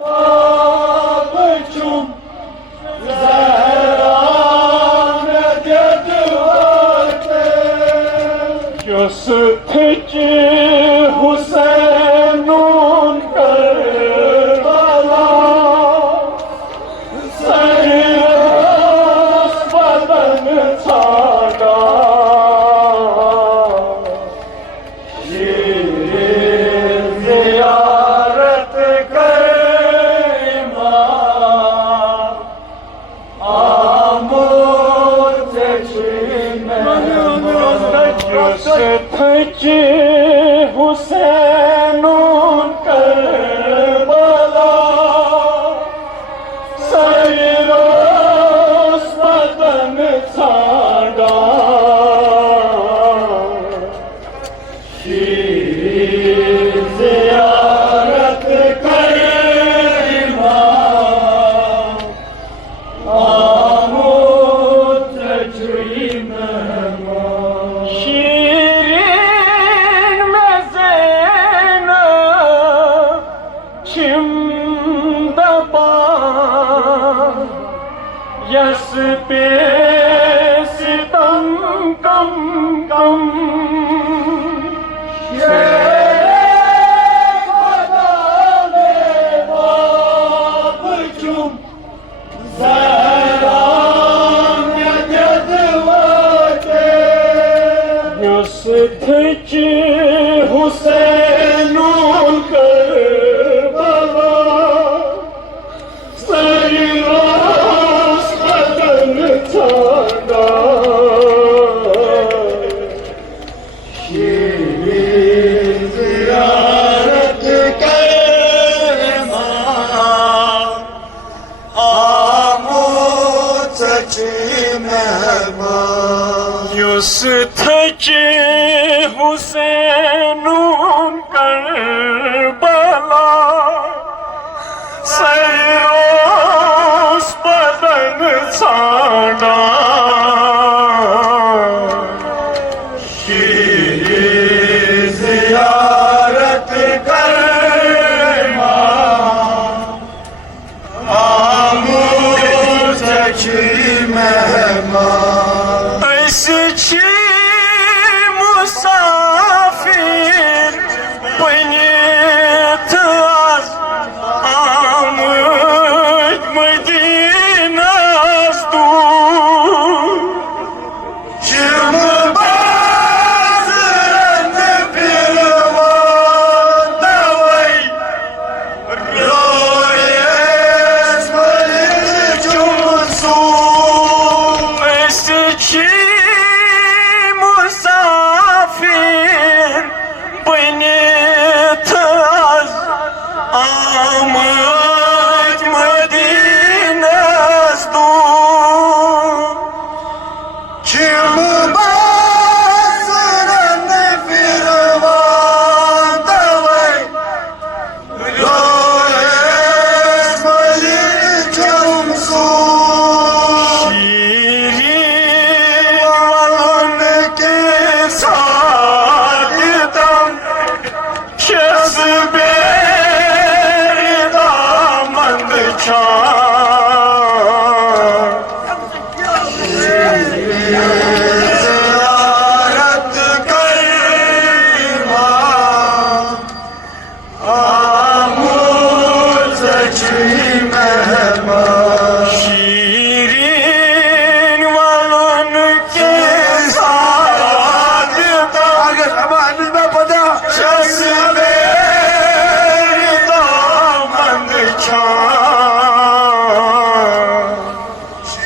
Babacım Zehra'ne dediğinde Yusuf'taki Hüseyin'un Kerbala Sayılmaz bedeni çağda ziyaret kıyma Amur çeçime Yusuf'taki Hüseyin'un Kerbala Sayılmaz bedeni çağda ziyaret kıyma Amut tekrime Şirin mezene Kimde bağ Yasbesi tam kam kam Şeref adale babacım Zehran yedivate Yusuf'taki Hüseyin'un Kerbala Sayılmaz bedeni çağda Şirin ziyaret kıyma Amut çekime Yusuf'taki Hüseyin'un Kerbala Sayılmaz bedeni çağda Şirin ziyaret kıyma Amur çekime Eski musafir beni taz Amut Medine'z dur Kimi bazırını bir vada vay Röyes melikümsün Eski musafir beni taz Amut Medine'z dur Kimi bazırını bir vada vay Röyes melikümsün Şirin valınki sadidam Kesberi damandı çağ Ziyaret kıyma Amut çekime Şirin valınki sadidam Kesberi damandı çağ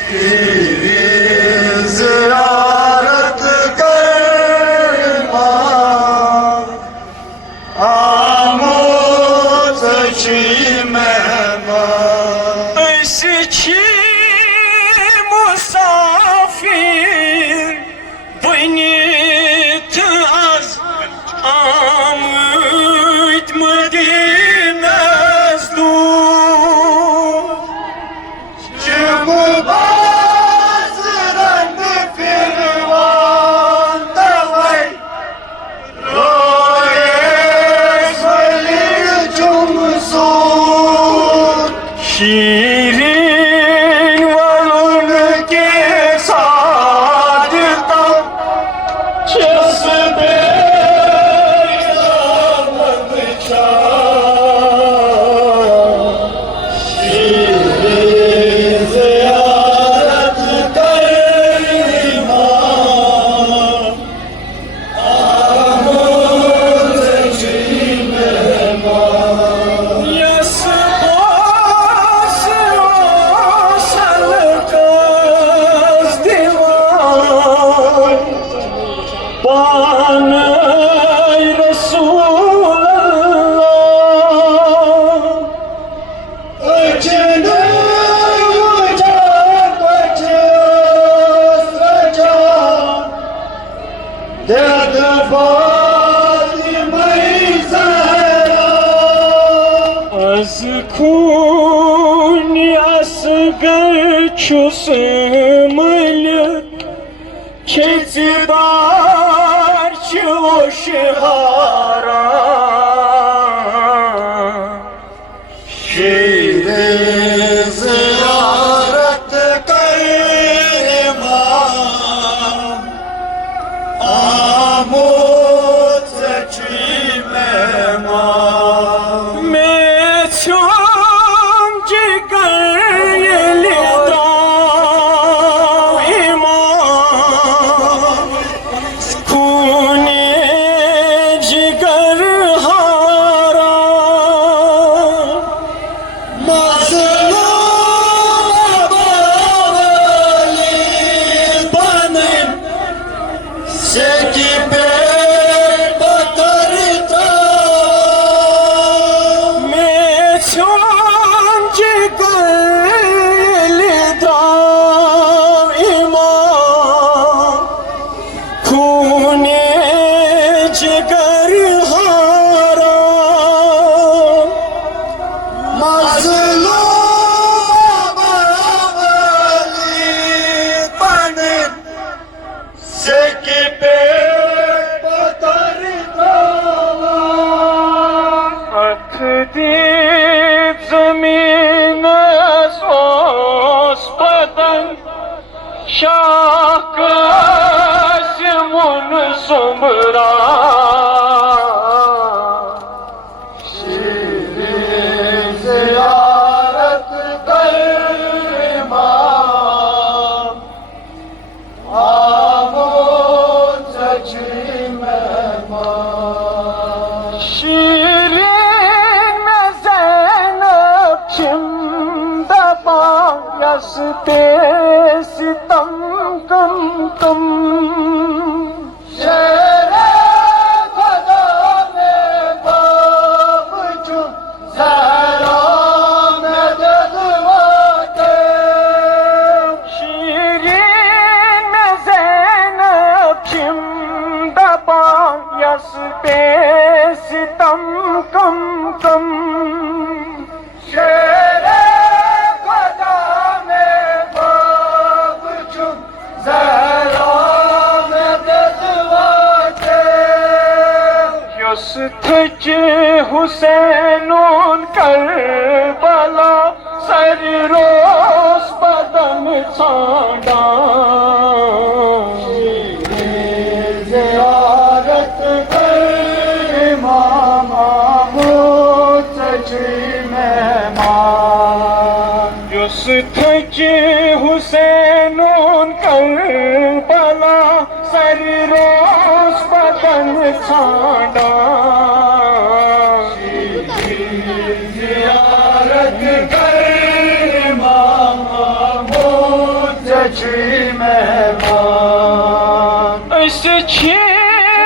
Şirin ziyaret kıyma Amut çekime Shireen Varun के साथ तब चस्बे दामन शीरीन ज़ियारत कर इमाम आमोद जी मेहमान yes Bose ओसल कस दीवान पान रसूल अल्लाह अजन मुझा बचे सजा दर्द बाती मई ज़हरा az खून asgar छुस मल्य खेचदार शहारा शेर ज़ियारत कर इमाम आमोद सच्ची मेहमान मैं छूम जिगर ये लेता इमाम खूने जिगर हारा मज़लूम बावली बने से की पेट बतरता मैं छूम जिगर लेता इमाम खूने जिगर हारा मज़लूम बावली बने से की पेट बतरता अख दीप ज़मीन सोस बदन शाख सिमुन सुमरा शीरीन ज़ियारत कर इमाम आमोद सच्ची मेहमान शीरीन में ज़ैनब चिमदबा यस पे सितम कम कम शेरे खुदा में बाप जो ज़हरा में जज्बाते शीरीन में ज़ैनब चिमदबा यस पे सितम कम कम शेरे खुदा में बाप जो ज़हरा में जज्बाते यस थच हुसैनुन करबला सर रोस बदन छाड़ा ज़ियारत कर इमाम आमोद सच्ची मेहमान यस थच हुसैनुन करबला सर रोस बदन छाड़ा ज़ियारत कर इमाम आमोद सच्ची मेहमान ऐसे छे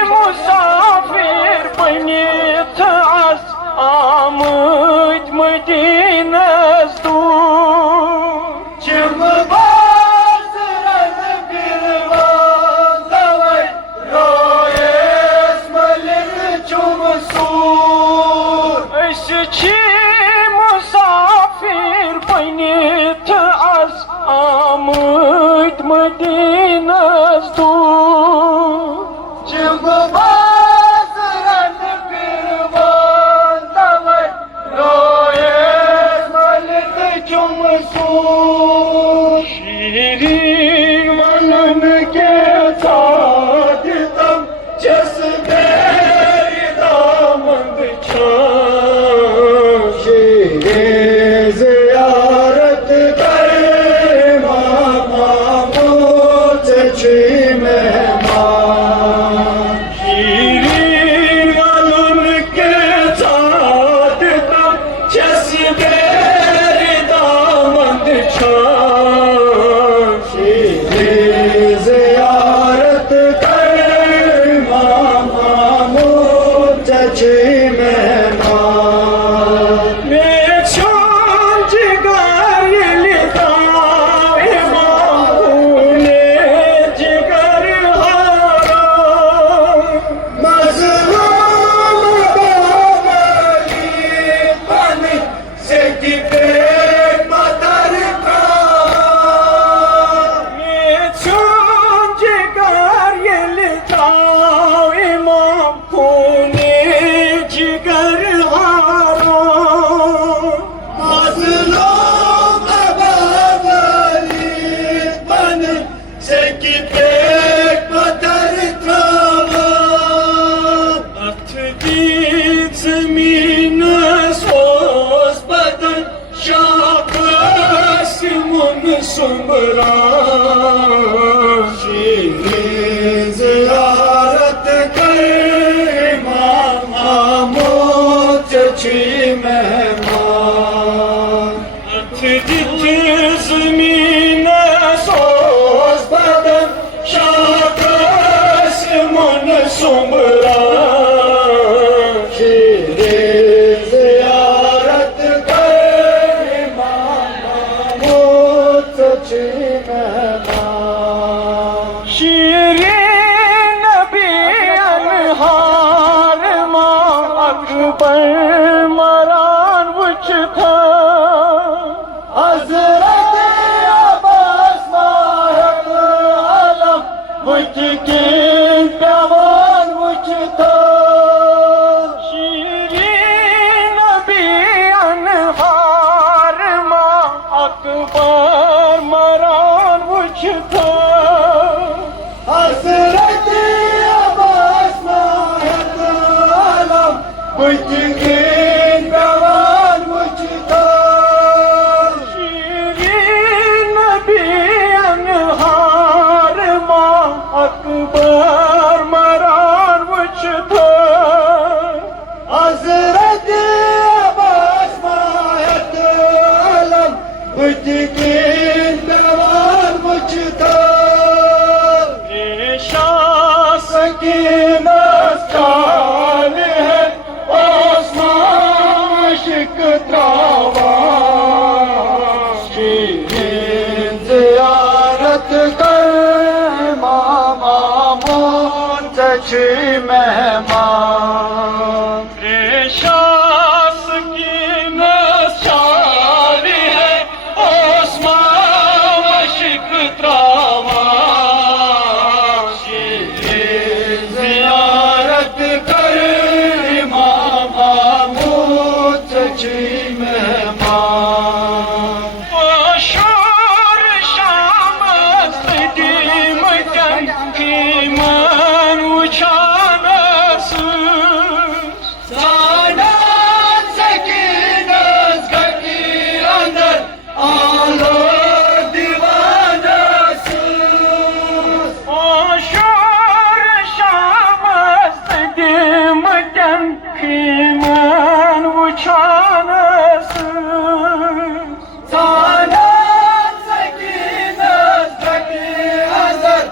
मुसाफिर बनित अस आमद मदीनस दूर चिम बाज रन बिरवान दवाई रोयस मलिक चुम सूर ऐसे छे मुसाफिर बनित अस आमद मदीनस दूर चिम बाज रन बिरवान दवाई रोयस मलिक सुमरा शीरे ज़ियारत कर मामूद छी मेहमान जिथे ज़मीन सोस बदन शाकस मन सुमरा मरान वुच था हज़रत अब्बास माहक आलम वुच के प्यावान वुच था शीरीन नबी अनहार मा अकबर मरान वुच था हज़रत अब्बास माहक आलम वुच के अकबर मरान वुच था हज़रत अब्बास माहक आलम वुच के प्यावान वुच था शास की नस्तान है आसमान शिक त्रावा ज़ियारत कर छी मेहमान शास की नशारी है ओस्मान शिक त्रावा ज़ियारत कर इमाम महमूद छी मेहमान शोर शाम सदीम की मन उछानस सानात सकीनस घटी अंदर आलो दीवानस ओ शोर शाम सदीम की मन उछानस सानात सकीनस घटी अंदर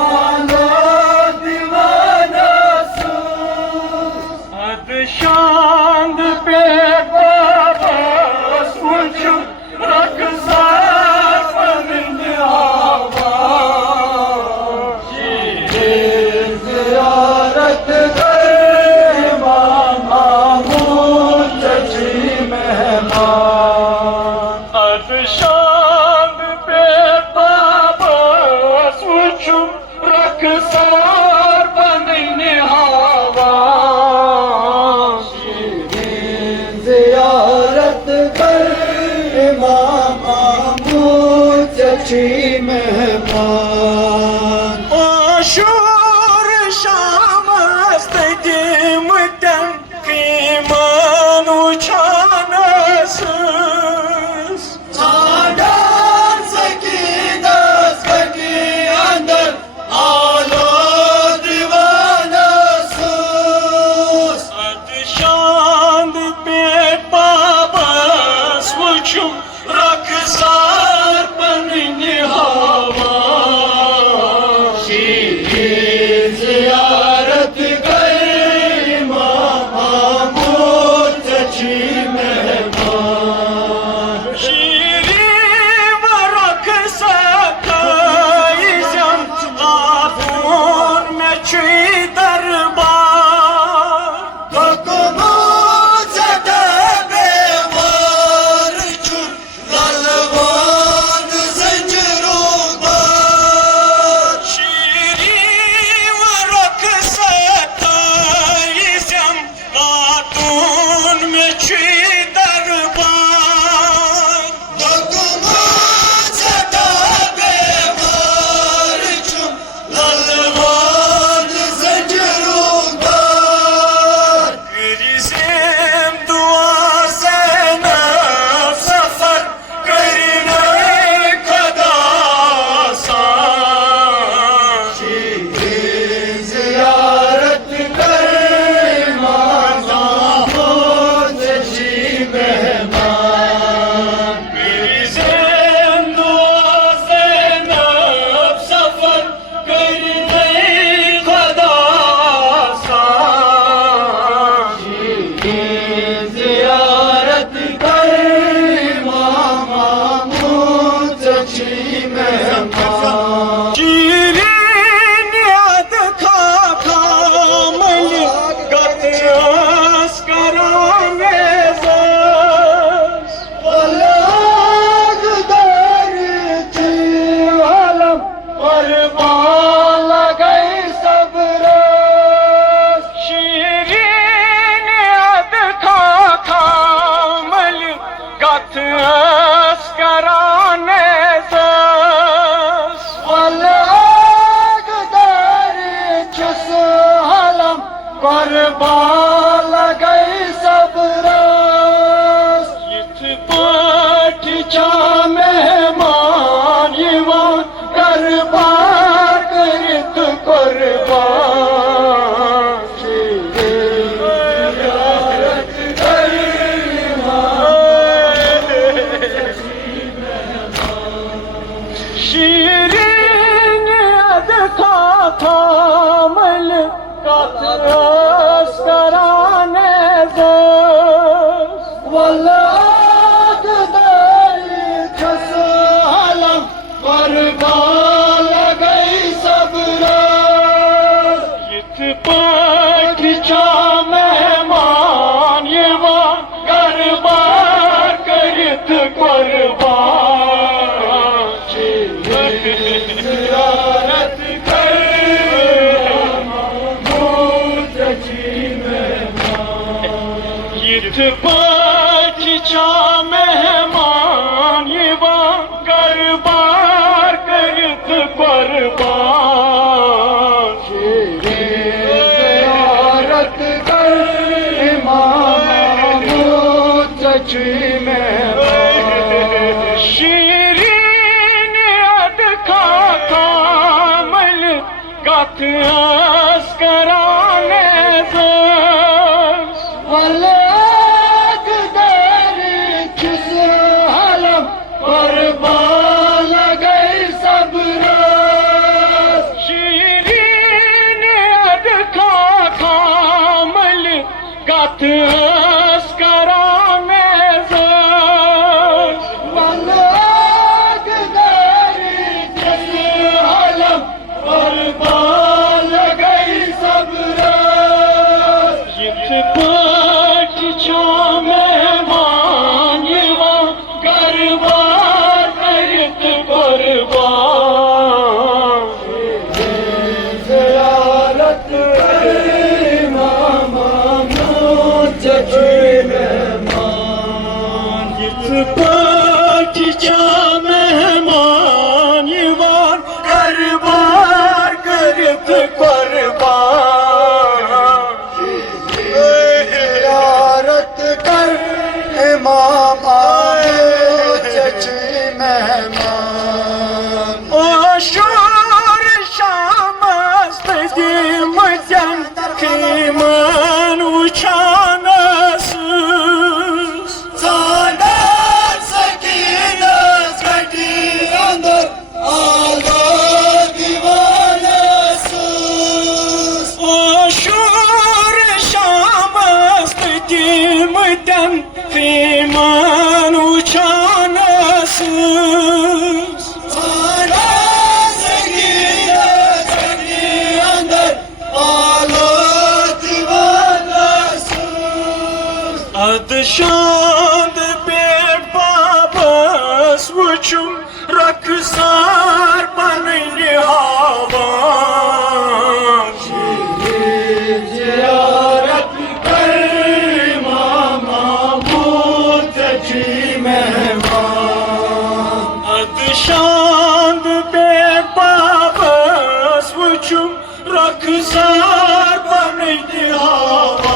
आलो शांद पे बाबस मुझ रखसार पनिंद आवा ज़ियारत कर इमाम महमूद छी मेहमान शांद पे बाबस मुझ रखसार पनिंद आवा ज़ियारत कर इमाम महमूद छी मेहमान शोर शाम सदीम की मन उछानस सानात सकीनस घटी अंदर आलो दीवानस शांद पे बाबस वुच रखसार पनिंद हवा ज़ियारत कर इमाम महमूद छी मेहमान शीरी व रखसाई जम आफून में छी दरबार चची मेहमान शिरीन याद खा खामल गतस कराने अलग दर थी आलम कुर्बान गई सब्र शिरीन याद खा खामल गतस कराने अलग दर छस आलम कुर्बान गई सब्र चा मेहमान यिवान दरबार करित कुर्बान शिरीन याद खा खामल गतस कराने कुर्बान गई सब्र चा मेहमान यिवान दरबार करित कुर्बान ज़ियारत कर चची मेहमान यित चा मेहमान यिवान दरबार करित कुर्बान ज़ियारत कर इमाम चची मेहमान शिरीन याद खा खामल गतस कराने अलग दर छस आलम कुर्बान गई सब्र शिरीन याद खा खामल गतस कराने अलग दर छस आलम कुर्बान गई सब्र चा मेहमान यिवान दरबार करित कुर्बान ज़ियारत कर इमाम चची मेहमान चा मेहमान यिवान दरबार करित कुर्बान ज़ियारत कर इमाम चची मेहमान ओ शोर शामस्त दिम जन खीमान उछानस सानस सकीनस घटी अंदर आलो दीवानस ओ शोर शामस्त दिम जन खीमान उछानस Adşand bir babas uçum rakısar beni havan ziyaret kar İmam Mahmud Çeci Mehman Adşand bir babas uçum rakısar beni havan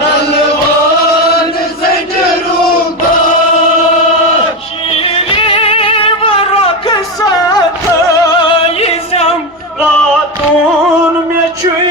Lalvan çöy